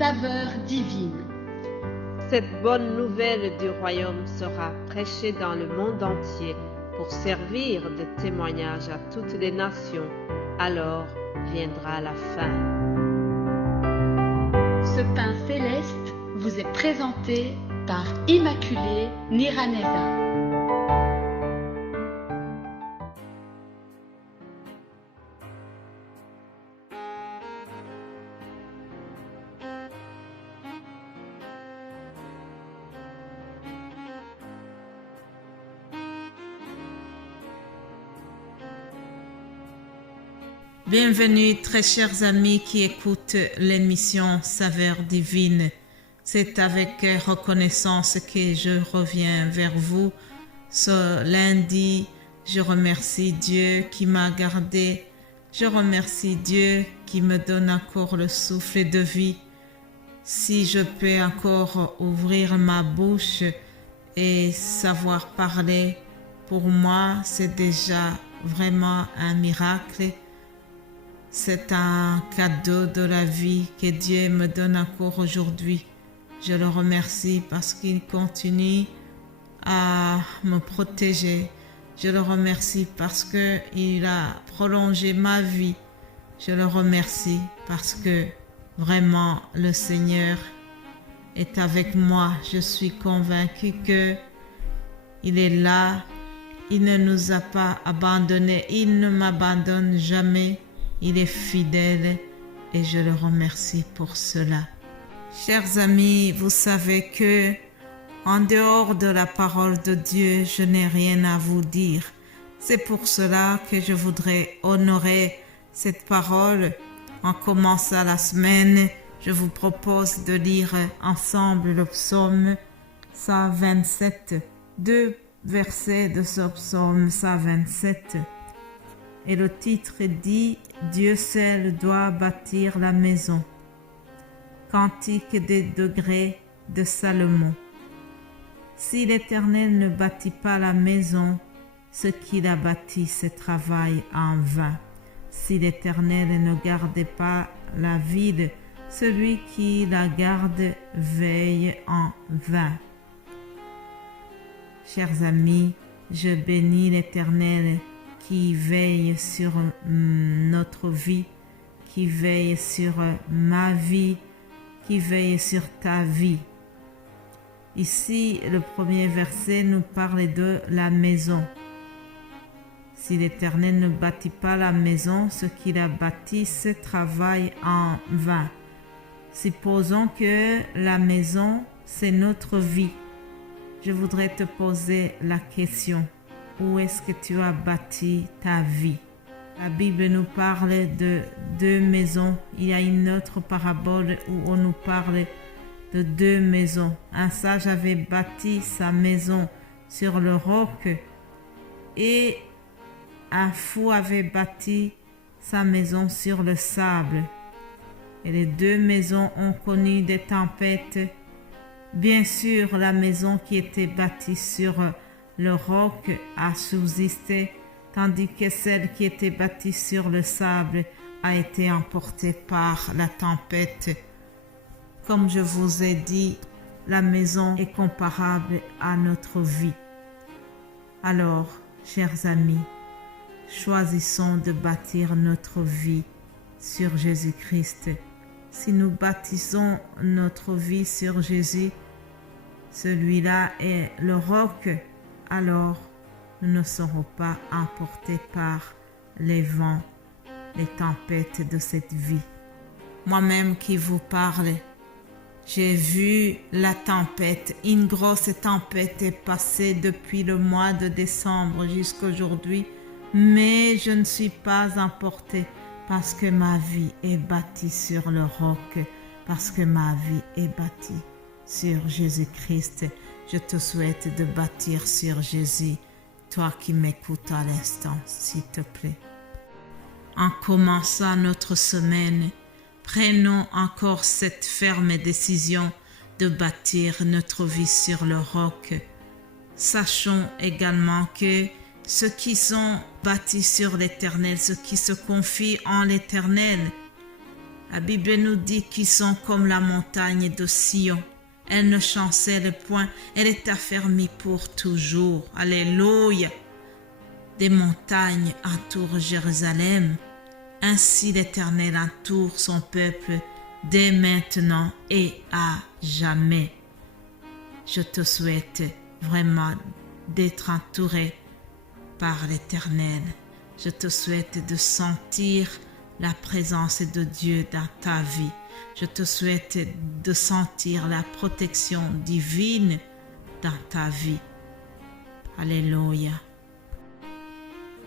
saveur divine. Cette bonne nouvelle du royaume sera prêchée dans le monde entier pour servir de témoignage à toutes les nations. Alors viendra la fin. Ce pain céleste vous est présenté par Immaculée Niraneza. Bienvenue très chers amis qui écoutent l'émission Saveur divine. C'est avec reconnaissance que je reviens vers vous. Ce lundi, je remercie Dieu qui m'a gardé. Je remercie Dieu qui me donne encore le souffle de vie. Si je peux encore ouvrir ma bouche et savoir parler, pour moi, c'est déjà vraiment un miracle. C'est un cadeau de la vie que Dieu me donne encore aujourd'hui. Je le remercie parce qu'il continue à me protéger. Je le remercie parce qu'il a prolongé ma vie. Je le remercie parce que vraiment le Seigneur est avec moi. Je suis convaincue qu'il est là. Il ne nous a pas abandonnés. Il ne m'abandonne jamais. Il est fidèle et je le remercie pour cela. Chers amis, vous savez que en dehors de la parole de Dieu, je n'ai rien à vous dire. C'est pour cela que je voudrais honorer cette parole. En commençant la semaine, je vous propose de lire ensemble le psaume 127, 2 versets de ce psaume 127. Et le titre dit « Dieu seul doit bâtir la maison ». Cantique des degrés de Salomon. Si l'Éternel ne bâtit pas la maison, ce qu'il a bâti se travaille en vain. Si l'Éternel ne garde pas la ville, celui qui la garde veille en vain. Chers amis, je bénis l'Éternel qui veille sur notre vie, qui veille sur ma vie, qui veille sur ta vie. Ici, le premier verset nous parle de la maison. Si l'Éternel ne bâtit pas la maison, ce qu'il a bâti se travaille en vain. Supposons que la maison, c'est notre vie. Je voudrais te poser la question. Où est-ce que tu as bâti ta vie? La Bible nous parle de 2 maisons. Il y a une autre parabole où on nous parle de 2 maisons. Un sage avait bâti sa maison sur le roc et un fou avait bâti sa maison sur le sable. Et les 2 maisons ont connu des tempêtes. Bien sûr, la maison qui était bâtie sur le roc a subsisté, tandis que celle qui était bâtie sur le sable a été emportée par la tempête. Comme je vous ai dit, la maison est comparable à notre vie. Alors, chers amis, choisissons de bâtir notre vie sur Jésus-Christ. Si nous bâtissons notre vie sur Jésus, celui-là est le roc, alors nous ne serons pas emportés par les vents, les tempêtes de cette vie. Moi-même qui vous parle, j'ai vu la tempête, une grosse tempête est passée depuis le mois de décembre jusqu'à aujourd'hui, mais je ne suis pas emportée parce que ma vie est bâtie sur le roc, parce que ma vie est bâtie sur Jésus-Christ. Je te souhaite de bâtir sur Jésus, toi qui m'écoutes à l'instant, s'il te plaît. En commençant notre semaine, prenons encore cette ferme décision de bâtir notre vie sur le roc. Sachons également que ceux qui sont bâtis sur l'Éternel, ceux qui se confient en l'Éternel, La Bible nous dit qu'ils sont comme la montagne de Sion. Elle ne chancelle point, elle est affermie pour toujours. Alléluia. Des montagnes entourent Jérusalem. Ainsi l'Éternel entoure son peuple dès maintenant et à jamais. Je te souhaite vraiment d'être entouré par l'Éternel. Je te souhaite de sentir la présence de Dieu dans ta vie. Je te souhaite de sentir la protection divine dans ta vie. Alléluia.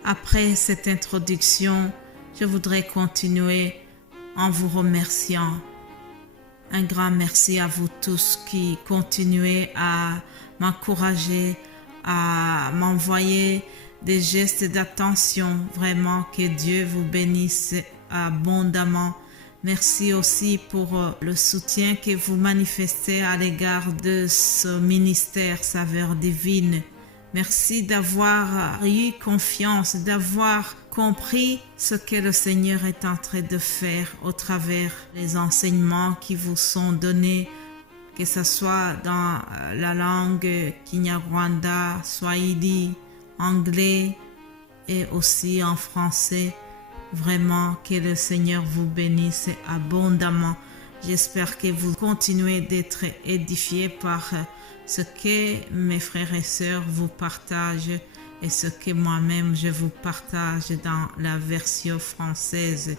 Après cette introduction, je voudrais continuer en vous remerciant. Un grand merci à vous tous qui continuez à m'encourager, à m'envoyer des gestes d'attention. Vraiment, que Dieu vous bénisse abondamment. Merci aussi pour le soutien que vous manifestez à l'égard de ce ministère Saveurs Divines. Merci d'avoir eu confiance, d'avoir compris ce que le Seigneur est en train de faire au travers des enseignements qui vous sont donnés, que ce soit dans la langue Kinyarwanda, Swahili, anglais et aussi en français. Vraiment que le Seigneur vous bénisse abondamment. J'espère que vous continuez d'être édifiés par ce que mes frères et sœurs vous partagent et ce que moi-même je vous partage dans la version française.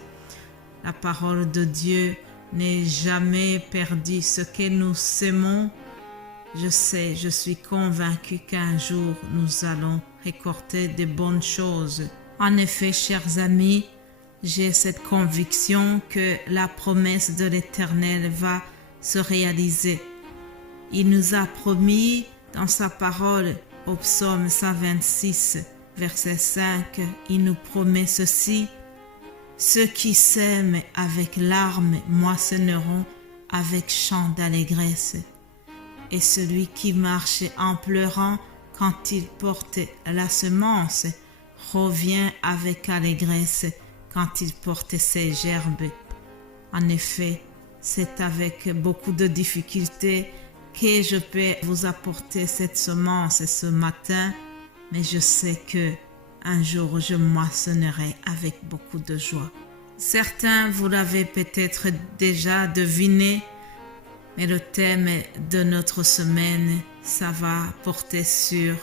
La parole de Dieu n'est jamais perdue. Ce que nous semons, je suis convaincue qu'un jour nous allons récolter de bonnes choses. En effet, chers amis, j'ai cette conviction que la promesse de l'Éternel va se réaliser. Il nous a promis dans sa parole au psaume 126, verset 5, il nous promet ceci: ceux qui sèment avec larmes moissonneront avec chant d'allégresse. Et celui qui marche en pleurant quand il porte la semence revient avec allégresse quand il porte ses gerbes. En effet, c'est avec beaucoup de difficultés que je peux vous apporter cette semence ce matin, mais je sais que un jour je moissonnerai avec beaucoup de joie. Certains, vous l'avez peut-être déjà deviné, mais le thème de notre semaine, ça va porter sur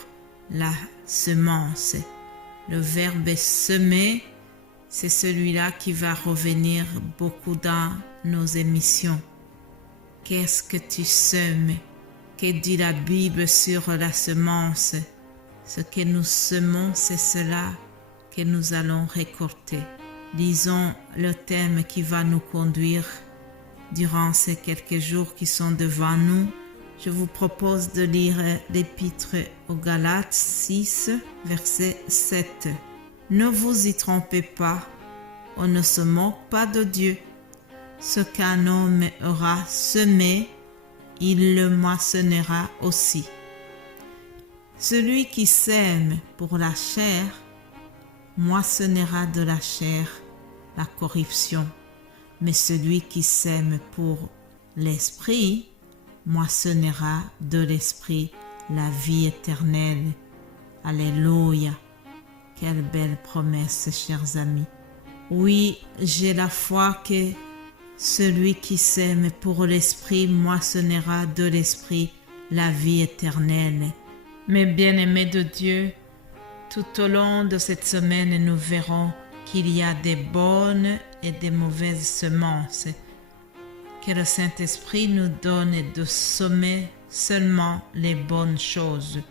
la semence. Le verbe semer, c'est celui-là qui va revenir beaucoup dans nos émissions. Qu'est-ce que tu sèmes? Que dit la Bible sur la semence? Ce que nous semons, c'est cela que nous allons récolter. Lisons le thème qui va nous conduire durant ces quelques jours qui sont devant nous. Je vous propose de lire l'épître aux Galates 6, verset 7. Ne vous y trompez pas, on ne se moque pas de Dieu. Ce qu'un homme aura semé, il le moissonnera aussi. Celui qui sème pour la chair, moissonnera de la chair la corruption, mais celui qui sème pour l'esprit, moissonnera de l'esprit la vie éternelle. Alléluia! Quelle belle promesse, chers amis. Oui, j'ai la foi que celui qui sème pour l'esprit moissonnera de l'esprit la vie éternelle. Mes bien-aimés de Dieu, tout au long de cette semaine, nous verrons qu'il y a des bonnes et des mauvaises semences. Que le Saint-Esprit nous donne de semer seulement les bonnes choses,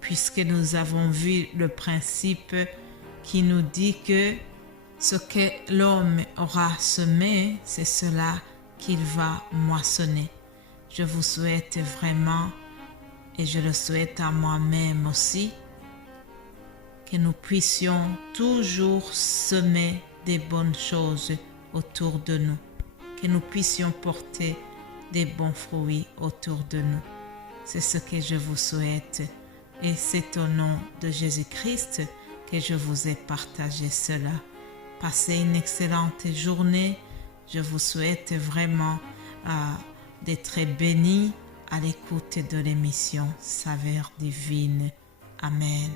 puisque nous avons vu le principe qui nous dit que ce que l'homme aura semé, c'est cela qu'il va moissonner. Je vous souhaite vraiment, et je le souhaite à moi-même aussi, que nous puissions toujours semer des bonnes choses autour de nous, que nous puissions porter des bons fruits autour de nous. C'est ce que je vous souhaite, et c'est au nom de Jésus-Christ que je vous ai partagé cela. Passez une excellente journée Je vous souhaite vraiment d'être bénis à l'écoute de l'émission Saveurs divines. Amen.